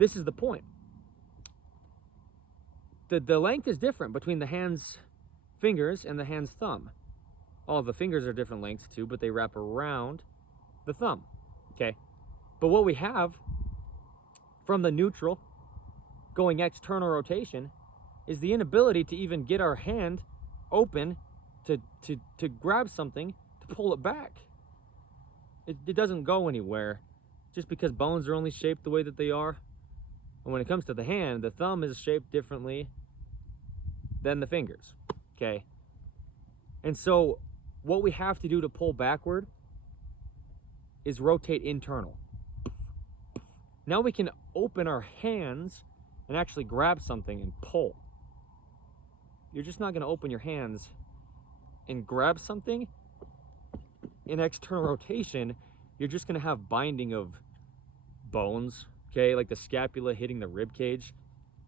this is the point. The length is different between the hand's fingers and the hand's thumb. All the fingers are different lengths too, but they wrap around the thumb, okay? But what we have from the neutral going external rotation is the inability to even get our hand open to grab something, to pull it back. It doesn't go anywhere just because bones are only shaped the way that they are. And when it comes to the hand, the thumb is shaped differently than the fingers, okay? And so what we have to do to pull backward is rotate internal. Now we can open our hands and actually grab something and pull. You're just not going to open your hands and grab something in external rotation. You're just going to have binding of bones, okay, like the scapula hitting the rib cage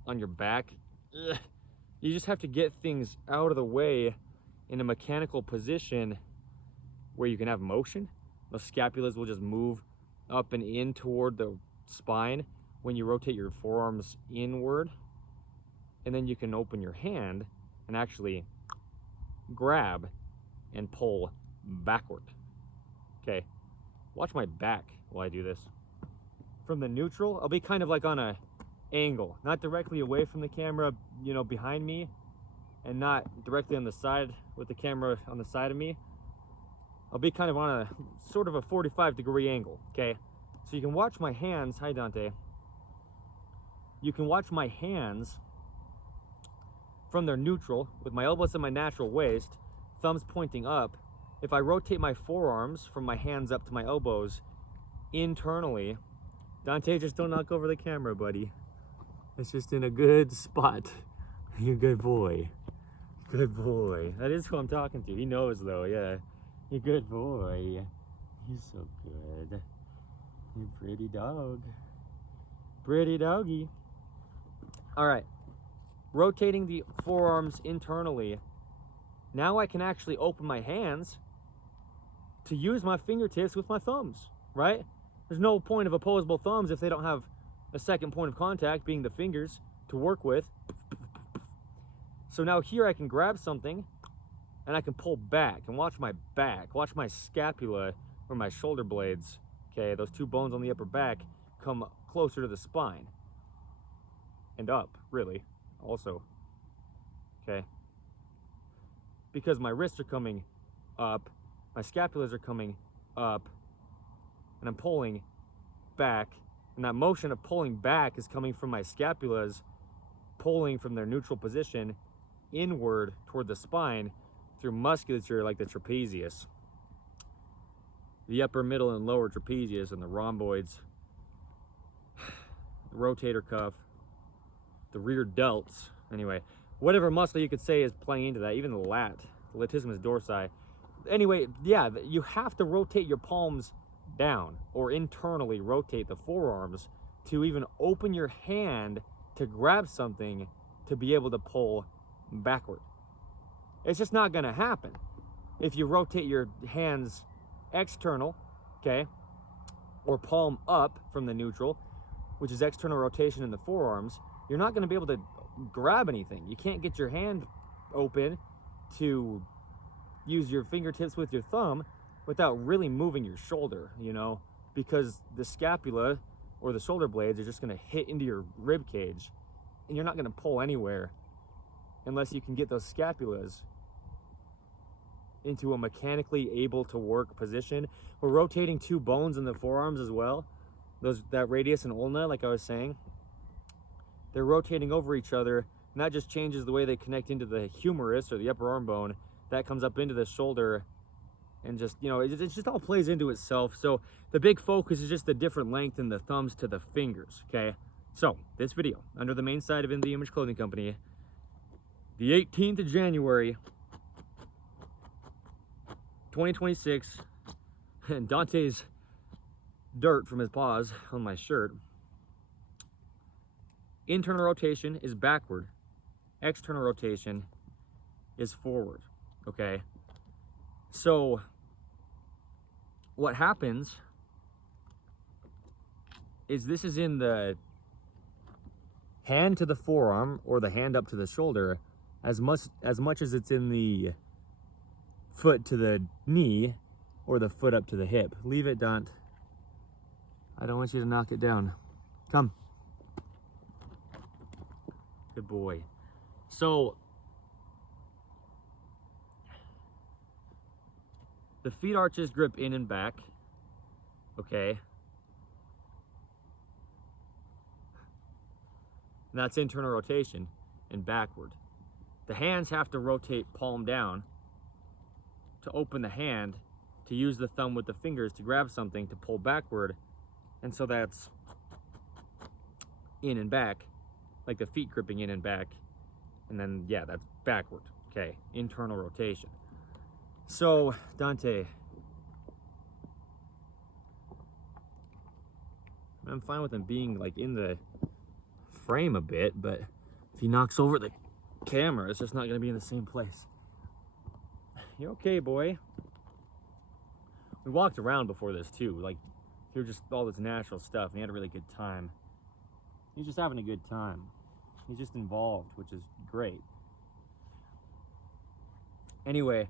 on your back. Ugh. You just have to get things out of the way in a mechanical position where you can have motion. The scapulas will just move up and in toward the spine when you rotate your forearms inward, and then you can open your hand and actually grab and pull backward. Okay, watch my back while I do this. From the neutral, I'll be kind of like on a angle, not directly away from the camera, you know, behind me, and not directly on the side with the camera on the side of me. I'll be kind of on a sort of a 45-degree angle, okay? So you can watch my hands. Hi, Dante. You can watch my hands from their neutral with my elbows at my natural waist, thumbs pointing up. If I rotate my forearms from my hands up to my elbows internally, Dante, just don't knock over the camera, buddy. It's just in a good spot. You're a good boy. Good boy. That is who I'm talking to. He knows, though, yeah. You're a good boy. You're so good. You're a pretty dog. Pretty doggy. All right. Rotating the forearms internally. Now I can actually open my hands to use my fingertips with my thumbs, right? There's no point of opposable thumbs if they don't have a second point of contact, being the fingers, to work with. So now here I can grab something and I can pull back and watch my back, watch my scapula or my shoulder blades, okay, those two bones on the upper back come closer to the spine and up, really, also, okay? Because my wrists are coming up, my scapulas are coming up, and I'm pulling back, and that motion of pulling back is coming from my scapulas pulling from their neutral position inward toward the spine through musculature like the trapezius, the upper, middle, and lower trapezius, and the rhomboids, the rotator cuff, the rear delts. Anyway, whatever muscle you could say is playing into that, even the lat, the latissimus dorsi. Anyway, yeah, you have to rotate your palms down or internally rotate the forearms to even open your hand to grab something to be able to pull backward. It's just not going to happen if you rotate your hands external, okay, or palm up from the neutral, which is external rotation in the forearms. You're not going to be able to grab anything. You can't get your hand open to use your fingertips with your thumb without really moving your shoulder, you know, because the scapula or the shoulder blades are just going to hit into your rib cage, and you're not going to pull anywhere unless you can get those scapulas into a mechanically able to work position. We're rotating two bones in the forearms as well, that radius and ulna, like I was saying. They're rotating over each other, and that just changes the way they connect into the humerus or the upper arm bone. That comes up into the shoulder, and just, you know, it just all plays into itself. So the big focus is just the different length in the thumbs to the fingers, okay? So this video, under the main side of In The Image Clothing Company, the 18th of January, 2026, and Dante's dirt from his paws on my shirt. Internal rotation is backward. External rotation is forward, okay? So what happens is this is in the hand to the forearm or the hand up to the shoulder as much as it's in the foot to the knee or the foot up to the hip. Leave it, Dante. I don't want you to knock it down. Come. Good boy. So the feet arches grip in and back, okay? And that's internal rotation and backward. The hands have to rotate palm down to open the hand, to use the thumb with the fingers to grab something, to pull backward. And so that's in and back, like the feet gripping in and back. And then, yeah, that's backward, okay? Internal rotation. So, Dante, I'm fine with him being like in the frame a bit, but if he knocks over the camera, it's just not gonna be in the same place. You're okay, boy. We walked around before this too, like through just all this natural stuff, and he had a really good time. He's just having a good time. He's just involved, which is great. Anyway,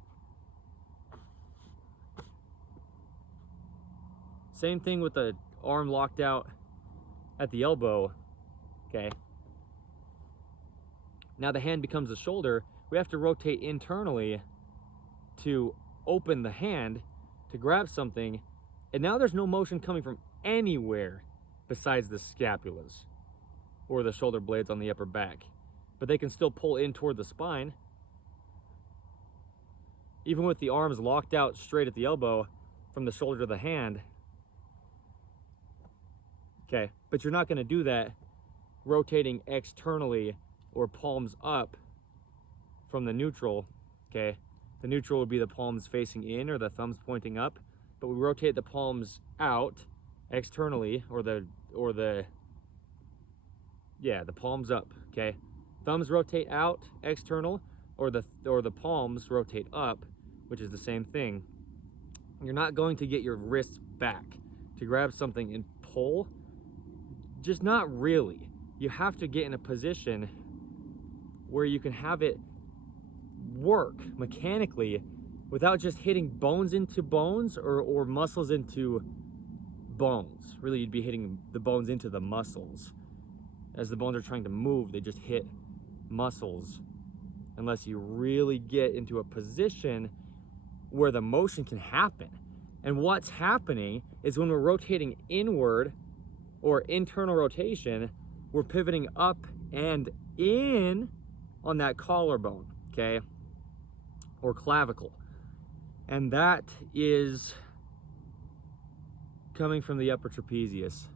same thing with the arm locked out at the elbow, okay? Now the hand becomes the shoulder. We have to rotate internally to open the hand to grab something, and now there's no motion coming from anywhere besides the scapulas or the shoulder blades on the upper back, but they can still pull in toward the spine. Even with the arms locked out straight at the elbow from the shoulder to the hand, okay, but you're not going to do that rotating externally or palms up from the neutral, okay? The neutral would be the palms facing in or the thumbs pointing up, but we rotate the palms out externally, or the palms up, okay? Thumbs rotate out external, or the palms rotate up, which is the same thing. You're not going to get your wrists back to grab something and pull. Just not really. You have to get in a position where you can have it work mechanically without just hitting bones into bones or muscles into bones. Really, you'd be hitting the bones into the muscles. As the bones are trying to move, they just hit muscles, unless you really get into a position where the motion can happen. And what's happening is when we're rotating inward or internal rotation, we're pivoting up and in on that collarbone, okay? Or clavicle. And that is coming from the upper trapezius.